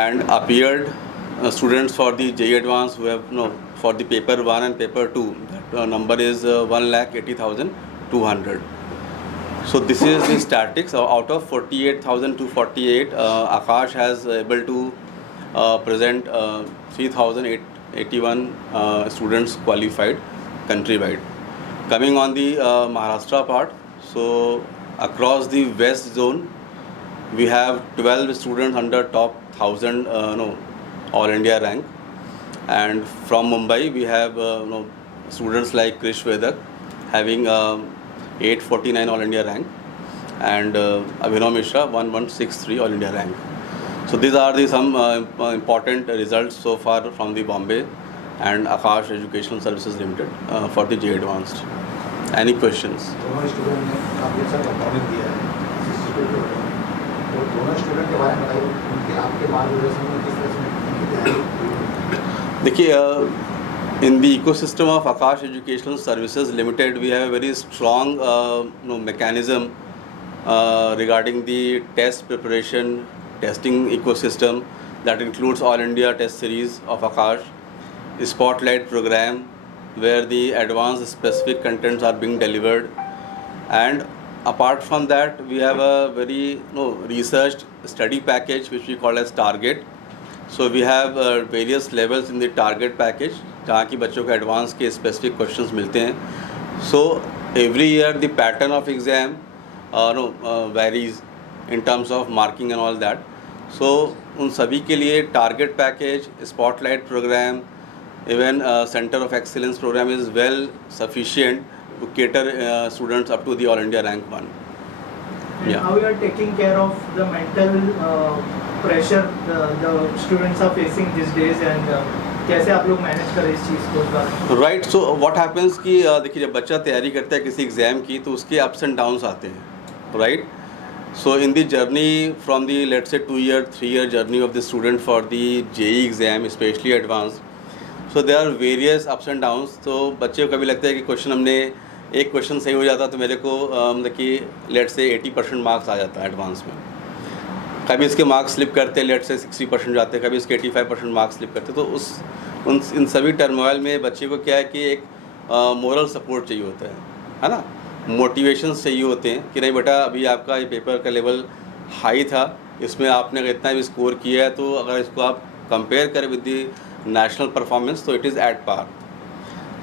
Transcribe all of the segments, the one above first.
and appeared students for the JEE Advanced who have for the paper 1 and paper 2, that number is 1,80,200. So this is the statistics. Out of 48,248, Akash has able to present 3,881 students qualified countrywide. Coming on the Maharashtra part, so across the West zone, we have 12 students under top 1,000 All India rank, and from Mumbai we have students like Krish Vedak having 849 All India rank, and Abhinav Mishra 1163 All India rank. So these are the some important results so far from the Bombay and Akash Educational Services Limited for the JEE Advanced. Any questions? दोनों student ने काफ़ी अच्छा performance दिया है तो दोनों student के बारे में बताइए, उनके आपके मार्गदर्शन में किस तरह से उनकी तैयारी हुई? देखिए, in the ecosystem of Akash Educational Services Limited, we have a very strong mechanism regarding the test preparation, testing ecosystem that includes All India Test Series of Akash, Spotlight program where the advanced specific contents are being delivered, and apart from that we have a very researched study package which we call as Target. So we have various levels in the Target package जहाँ की बच्चों को advance के specific questions मिलते हैं. So every year the pattern of exam varies in terms of marking and all that. So उन सभी के लिए target package, spotlight programme, even centre of excellence programme is well sufficient to cater students up to the All India rank 1. And how you are taking care of the mental pressure the students are facing these days, and कैसे आप लोग manage करें इस चीज़ को? Right. So what happens कि देखिए, जब बच्चा तैयारी करता है किसी एग्ज़ाम की तो उसके अप्स एंड डाउन्स आते हैं, right. So in the journey from the let's say 2 year 3 year journey of the student for the JEE exam specially advance, so there are various ups and downs. तो बच्चे को कभी लगता है कि question हमने एक क्वेश्चन सही हो जाता तो मेरे को देखिए लेट्स से 80% मार्क्स आ जाता है एडवांस में. कभी इसके मार्क्स स्लिप करते, लेट से 60% जाते, कभी इसके 85% मार्क्स स्लिप करते. तो इन सभी टर्मोइल में बच्चे को क्या है कि एक मोरल सपोर्ट चाहिए होता है ना, मोटिवेशन चाहिए होते हैं कि नहीं बेटा अभी आपका ये पेपर का लेवल हाई था, इसमें आपने इतना भी स्कोर किया है, तो अगर इसको आप कंपेयर करें विद द नेशनल परफॉर्मेंस तो it is at par.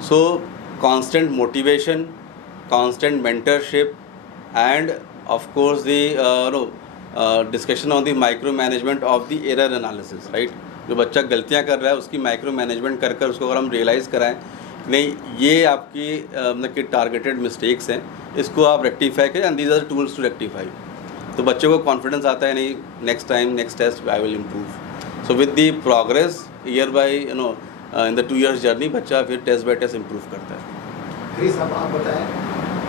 So constant motivation, constant mentorship, and of course the discussion on the micro management of the error analysis, right. जो बच्चा गलतियाँ कर रहा है उसकी माइक्रो मैनेजमेंट कर उसको अगर हम रियलाइज़ कराएं नहीं ये आपकी मतलब कि टारगेटेड मिस्टेक्स हैं, इसको आप रेक्टिफाई करें, and these are tools to rectify. तो बच्चे को कॉन्फिडेंस आता है नहीं next time next test I will improve. So with the progress year by in the 2 years journey बच्चा फिर टेस्ट बाय टेस्ट इम्प्रूव करता है. क्रिस, अब आप बताएं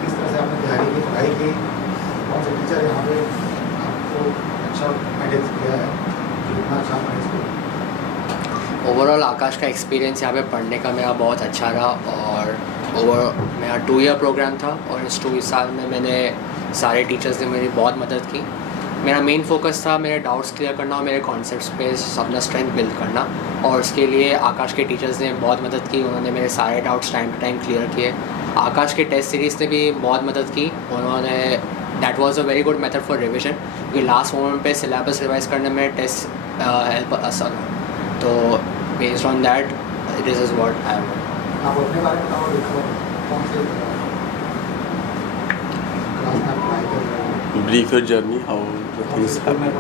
किस तरह से आपने तैयारी की, पढ़ाई की, कौन से टीचर यहाँ पे आपको अच्छा गाइडेंस किया है, कितना अच्छा गाइडेंस किया? ओवरऑल आकाश का एक्सपीरियंस यहाँ पे पढ़ने का मेरा बहुत अच्छा रहा, और मेरा 2 year प्रोग्राम था, और इस 2 साल में मैंने सारे टीचर्स ने मेरी बहुत मदद की. मेरा मेन फोकस था मेरे डाउट्स क्लियर करना और मेरे कॉन्सेप्ट्स पे अपना स्ट्रेंथ बिल्ड करना, और उसके लिए आकाश के टीचर्स ने बहुत मदद की. उन्होंने मेरे सारे doubts time to time clear किए. आकाश के टेस्ट सीरीज़ ने भी बहुत मदद की. उन्होंने that was a very good method for revision, क्योंकि लास्ट मोमेंट पे सिलेबस रिवाइज करने में टेस्ट हेल्प आसान. तो based on that this is what I am. आप अपने बारे में बताओ, कौन से क्लास में पढ़ाई कर रहे हो? Brief your journey, how the things happen.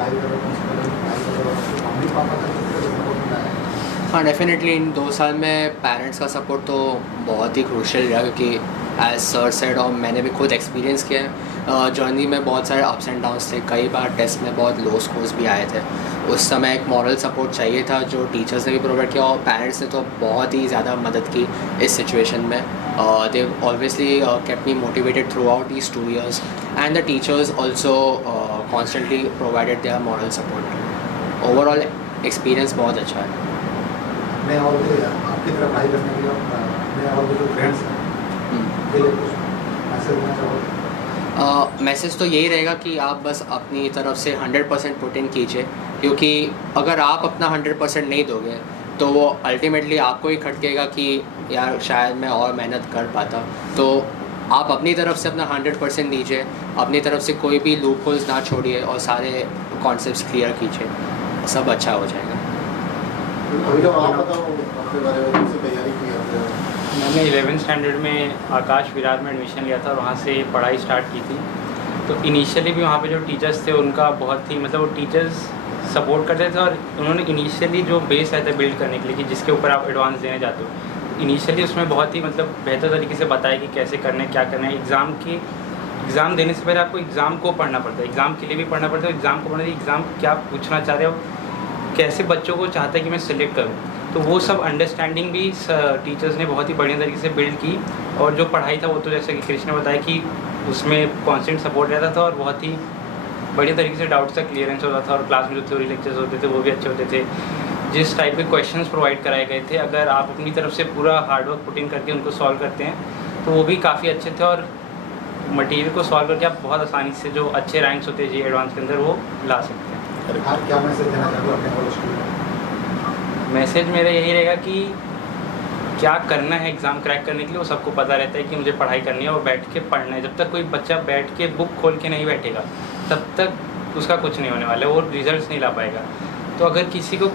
हाँ, डेफिनेटली इन 2 साल में पेरेंट्स का सपोर्ट तो बहुत ही क्रूशियल रहा, क्योंकि एज सर सेड और मैंने भी खुद एक्सपीरियंस किया है. जर्नी में बहुत सारे अप्स एंड डाउन्स थे, कई बार टेस्ट में बहुत लो स्कोर्स भी आए थे. उस समय एक मॉरल सपोर्ट चाहिए था जो टीचर्स ने भी प्रोवाइड किया, और पेरेंट्स ने तो बहुत ही ज़्यादा मदद की इस सिचुएशन में. They obviously kept me motivated throughout these 2 years, and the teachers also constantly provided their moral support. Overall experience बहुत अच्छा है. मैं और भी आपकी तरफ पढ़ाई करने के लिए मैं और भी जो फ्रेंड्स हैं उनके लिए कुछ मैसेज देना चाहोगे? मैसेज तो यही रहेगा कि आप बस अपनी तरफ से 100% पुट इन कीजिए, क्योंकि अगर आप अपना 100% नहीं दोगे तो वो अल्टीमेटली आपको ही खटकेगा कि यार शायद मैं और मेहनत कर पाता। तो आप अपनी तरफ से अपना 100% दीजिए, अपनी तरफ से कोई भी लूप होल्स ना छोड़िए और सारे कॉन्सेप्ट्स क्लियर कीजिए, सब अच्छा हो जाएगा। अभी तो आप बताओ अपने बारे में, कैसे तैयारी की आपने? मैंने 11th स्टैंडर्ड में आकाश विराट में एडमिशन लिया था और वहाँ से पढ़ाई स्टार्ट की थी। तो इनिशियली भी वहाँ पे जो टीचर्स थे उनका बहुत ही मतलब वो टीचर्स सपोर्ट करते थे और उन्होंने इनिशियली जो बेस रहता है बिल्ड करने के लिए कि जिसके ऊपर आप एडवांस देने जाते हो, इनिशियली उसमें बहुत ही मतलब बेहतर तरीके से बताया कि कैसे करना है, क्या करना है। एग्ज़ाम देने से पहले आपको एग्ज़ाम को पढ़ना पड़ता है, एग्ज़ाम के लिए भी पढ़ना पड़ता है। एग्ज़ाम को पढ़ना है, एग्ज़ाम क्या पूछना चाह रहे हो, कैसे बच्चों को चाहता है कि मैं सिलेक्ट करूँ, तो वो सब अंडरस्टैंडिंग भी टीचर्स ने बहुत ही बढ़िया तरीके से बिल्ड की। और जो पढ़ाई था वो तो जैसे कि कृष्ण ने बताया कि उसमें कॉन्स्टेंट सपोर्ट रहता था और बहुत ही बढ़िया तरीके से डाउट्स का क्लियरेंस होता था और क्लास में जो थ्योरी लेक्चर्स होते थे वो भी अच्छे होते थे। जिस टाइप के क्वेश्चंस प्रोवाइड कराए गए थे, अगर आप अपनी तरफ से पूरा हार्डवर्क पुट इन करके उनको सॉल्व करते हैं तो वो भी काफ़ी अच्छे थे और मटेरियल को सॉल्व करके आप बहुत आसानी से जो अच्छे रैंक्स होते हैं जी एडवांस के अंदर वो ला सकते हैं। आप क्या मैसेज देना चाहते हो अपने कॉलेज को? मैसेज मेरा यही रहेगा कि क्या करना है एग्ज़ाम क्रैक करने के लिए वो सबको पता रहता है कि मुझे पढ़ाई करनी है और बैठ के पढ़ना है। जब तक कोई बच्चा बैठ के बुक खोल के नहीं बैठेगा तब तक उसका कुछ नहीं होने वाला है, वो रिजल्ट्स नहीं ला पाएगा। तो अगर किसी को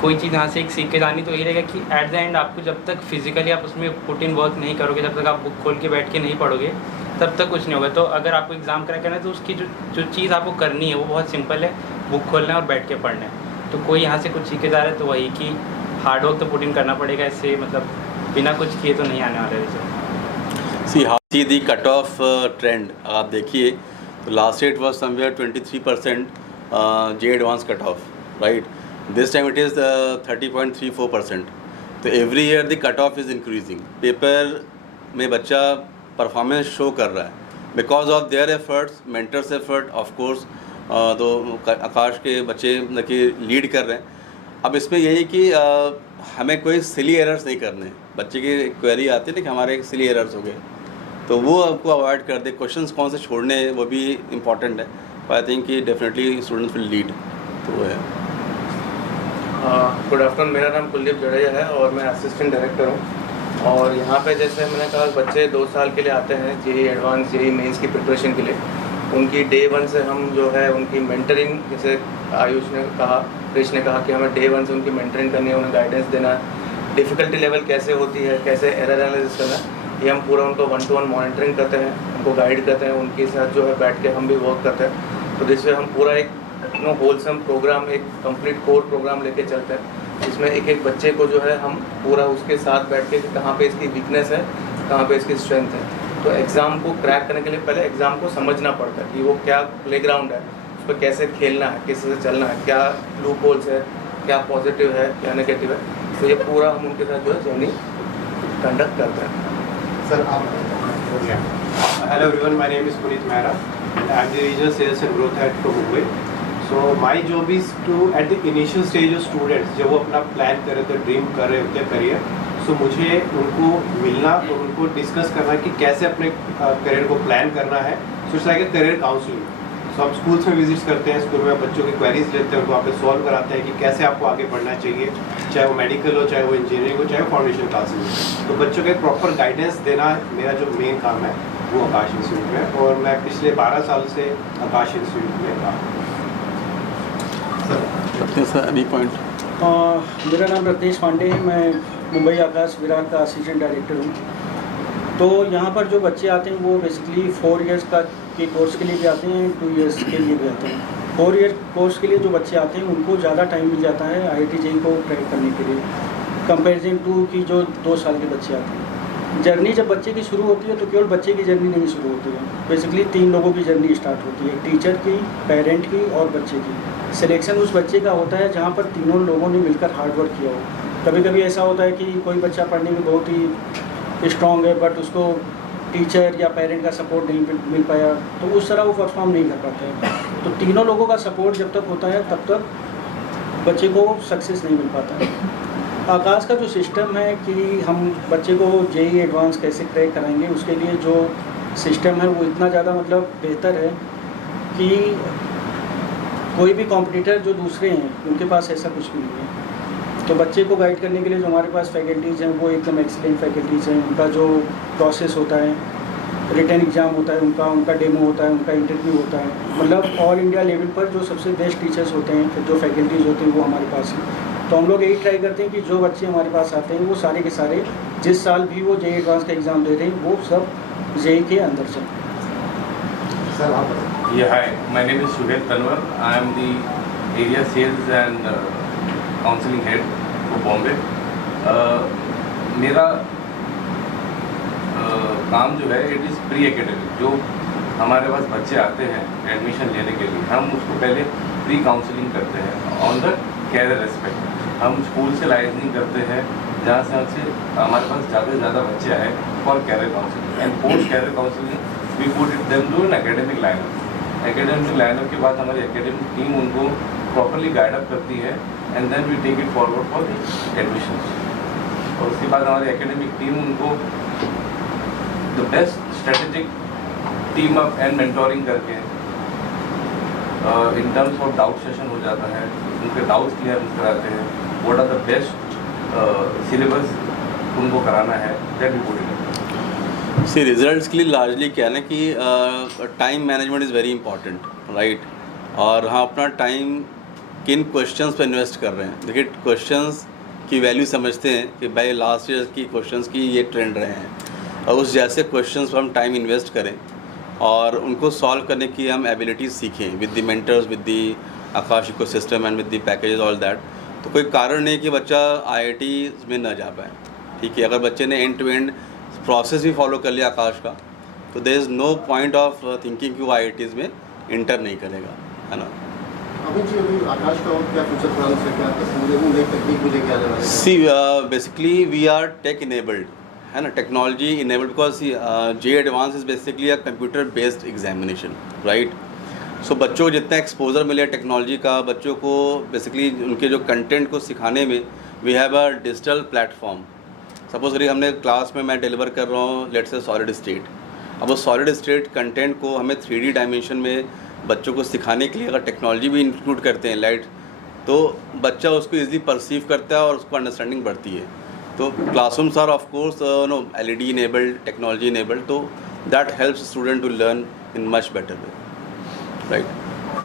कोई चीज़ यहाँ से एक सीख के जानी तो यही रहेगा कि एट द एंड आपको जब तक फिजिकली आप उसमें पुट इन वर्क नहीं करोगे, जब तक आप बुक खोल के बैठ के नहीं पढ़ोगे तब तक कुछ नहीं होगा। तो अगर आपको एग्ज़ाम क्रैक करना है तो उसकी जो चीज़ आपको करनी है वो बहुत सिंपल है, बुक खोलना है और बैठ के पढ़ना है। तो कोई यहाँ से कुछ सीख के जा रहा है तो वही कि हार्डवर्क तो पुट इन करना पड़ेगा, इससे मतलब बिना कुछ किए तो नहीं आने वाला रिजल्ट। सी दी कट ऑफ ट्रेंड आप देखिए तो last year it was somewhere 23% J advance cut off, right. This time it is 30.34%। तो every year the cut off is increasing. Paper में बच्चा परफॉर्मेंस शो कर रहा है because of their efforts, mentors effort of course. तो आकाश के बच्चे देखिए लीड कर रहे हैं। अब इसमें यही कि हमें कोई सिली एरर्स नहीं करने। बच्चे की क्वेरी आती है ना कि हमारे सिली एरर्स हो गए, तो वो आपको अवॉइड कर दे। क्वेश्चंस कौन से छोड़ने हैं वो भी इम्पॉर्टेंट है। आई थिंक कि डेफिनेटली स्टूडेंट्स विल लीड। तो वो है। गुड आफ्टरनून, मेरा नाम कुलदीप जडेजा है और मैं असिस्टेंट डायरेक्टर हूँ। और यहाँ पे जैसे मैंने कहा बच्चे 2 साल के लिए आते हैं जेईई एडवांस, जेईई मेंस की प्रिपरेशन के लिए। उनकी डे 1 से हम जो है उनकी मेंटरिंग, जैसे आयुष ने कहा, कृष्ण ने कहा कि हमें डे 1 से उनकी मेंटरिंग करनी है, उन्हें गाइडेंस देना है, डिफ़िकल्टी लेवल कैसे होती है, कैसे एरर एनालिसिस करना है, ये हम पूरा उनको 1-to-1 मॉनिटरिंग करते हैं, उनको गाइड करते हैं, उनके साथ जो है बैठ के हम भी वर्क करते हैं। तो जिससे हम पूरा एक होलसम प्रोग्राम, एक कंप्लीट कोर प्रोग्राम लेके चलते हैं, जिसमें एक एक बच्चे को जो है हम पूरा उसके साथ बैठ के कहाँ पे इसकी वीकनेस है, कहाँ पे इसकी स्ट्रेंथ है। तो एग्ज़ाम को क्रैक करने के लिए पहले एग्ज़ाम को समझना पड़ता है कि वो क्या प्लेग्राउंड है, उस पर कैसे खेलना है, किस से चलना है, क्या लूप होल्स है, क्या पॉजिटिव है, क्या नेगेटिव है। तो ये पूरा हम उनके साथ जो है जर्नी कंडक्ट करते हैं। सर आप Hello everyone, my name is Puneet Mehra and I am the Regional Sales and Growth Head from Mumbai. So my job is to at the initial stage of students, जब वो अपना plan कर रहे थे, dream कर रहे होते हैं करियर, सो मुझे उनको मिलना और उनको डिस्कस करना कि कैसे अपने करियर को प्लान करना है। So it's like a career counselling. So हम स्कूल्स में विजिट्स करते हैं, स्कूल में बच्चों की क्वेरीज लेते हैं, उनको वहाँ पे सॉल्व कराते हैं कि कैसे आपको आगे बढ़ना चाहिए, चाहे वो मेडिकल हो, चाहे वो इंजीनियरिंग हो, चाहे वो फाउंडेशन क्लासेस हो। तो बच्चों को एक प्रॉपर गाइडेंस देना मेरा जो मेन काम है वो आकाश इंस्टीट्यूट में, और मैं पिछले 12 साल से आकाश इंस्टीट्यूट में काम। सर अभी पॉइंट। मेरा नाम रत्नेश पांडे है, मैं मुंबई आकाश विराट का असिस्टेंट डायरेक्टर हूँ। तो यहाँ पर जो बच्चे आते हैं वो बेसिकली 4 इयर्स का के कोर्स के लिए भी आते हैं, 2 इयर्स के लिए भी आते हैं। 4 ईयर कोर्स के लिए जो बच्चे आते हैं उनको ज़्यादा टाइम मिल जाता है IIT JEE को क्रैक करने के लिए, कंपेरिजन टू कि जो 2 साल के बच्चे आते हैं। जर्नी जब बच्चे की शुरू होती है तो केवल बच्चे की जर्नी नहीं शुरू होती है, बेसिकली 3 लोगों की जर्नी स्टार्ट होती है, टीचर की, पेरेंट की और बच्चे की। सिलेक्शन उस बच्चे का होता है जहाँ पर तीनों लोगों ने मिलकर हार्डवर्क किया हो। कभी कभी ऐसा होता है कि कोई बच्चा पढ़ने में बहुत ही स्ट्रॉन्ग है बट उसको टीचर या पेरेंट का सपोर्ट नहीं मिल पाया, तो उस तरह वो परफॉर्म नहीं कर पाते हैं। तो तीनों लोगों का सपोर्ट जब तक होता है तब तक बच्चे को सक्सेस नहीं मिल पाता है। आकाश का जो सिस्टम है कि हम बच्चे को जेईई एडवांस कैसे क्रैक कराएंगे, उसके लिए जो सिस्टम है वो इतना ज़्यादा मतलब बेहतर है कि कोई भी कॉम्पिटिटर जो दूसरे हैं उनके पास ऐसा कुछ भी नहीं है। तो बच्चे को गाइड करने के लिए जो हमारे पास फैकल्टीज़ हैं वो एकदम एक्सीलेंट फैकल्टीज़ हैं। उनका जो प्रोसेस होता है, रिटन एग्ज़ाम होता है, उनका डेमो होता है, उनका इंटरव्यू होता है, मतलब ऑल इंडिया लेवल पर जो सबसे बेस्ट टीचर्स होते हैं, फिर जो फैकल्टीज़ होते हैं वो हमारे पास हैं। तो हम लोग यही ट्राई करते हैं कि जो बच्चे हमारे पास आते हैं वो सारे के सारे जिस साल भी वो JEE एडवांस का एग्ज़ाम दे रहे हैं वो सब JEE के अंदर से। सर आप बताएं। Yeah, hi. My name is Suhail Tanwar. I am the area sales and counseling head for Bombay. मेरा काम जो है इट इज़ प्री एकेडमिक। जो हमारे पास बच्चे आते हैं एडमिशन लेने के लिए, हम उसको पहले प्री काउंसलिंग करते हैं ऑन द कैरियर एस्पेक्ट। हम स्कूल से लाइजनिंग करते हैं जहाँ से हमारे पास ज़्यादा से ज़्यादा बच्चे आए for career counselling and post career counselling we put it them to an academic lineup. Academic lineup के बाद हमारी एकेडमिक टीम उनको प्रॉपरली गाइड अप करती है and then we take it forward for the admissions. और उसके बाद हमारी एकेडमिक टीम उनको the best strategic team up and mentoring करके in terms of doubt session हो जाता है, उनके डाउट्स क्लियर कराते हैं, what are the best syllabus उनको कराना है, that we put it. See results के लिए लार्जली क्या है ना कि time management is very important, right. और हाँ, अपना टाइम किन क्वेश्चंस पे इन्वेस्ट कर रहे हैं। देखिए, क्वेश्चंस की वैल्यू समझते हैं कि भाई लास्ट ईयर की क्वेश्चंस की ये ट्रेंड रहे हैं, और उस जैसे क्वेश्चंस पर हम टाइम इन्वेस्ट करें और उनको सॉल्व करने की हम एबिलिटीज़ सीखें with the mentors, with the Akash ecosystem and with the packages all that. तो कोई कारण नहीं कि बच्चा IIT में ना जा पाए, ठीक है। अगर बच्चे ने एंड टू एंड प्रोसेस भी फॉलो कर लिया आकाश का, तो there is no point of thinking कि वो IITs में इंटर नहीं करेगा, है ना। अभी जी अभी आकाश का और क्या फ्यूचर प्लान्स है, क्या पूरे में नई तकनीक भी लेके आने वाले हैं? See basically we are tech enabled, है ना, technology enabled, because JEE advance is basically a computer based examination, right. So बच्चों को जितना एक्सपोजर मिले टेक्नोलॉजी का, बच्चों को बेसिकली उनके जो कंटेंट को सिखाने में we have a digital platform. Suppose करिए हमने क्लास में मैं डिलीवर कर रहा हूँ लेट्स से सॉलिड स्टेट, अब उस सॉलिड स्टेट कंटेंट को हमें 3D डायमेंशन में बच्चों को सिखाने के लिए अगर टेक्नोलॉजी भी इंक्लूड करते हैं, लाइट, तो बच्चा उसको ईजिली परसीव करता है और उसको अंडरस्टैंडिंग बढ़ती है। तो classrooms are of course no LED enabled, technology enabled, तो that helps student to learn in much better way, right.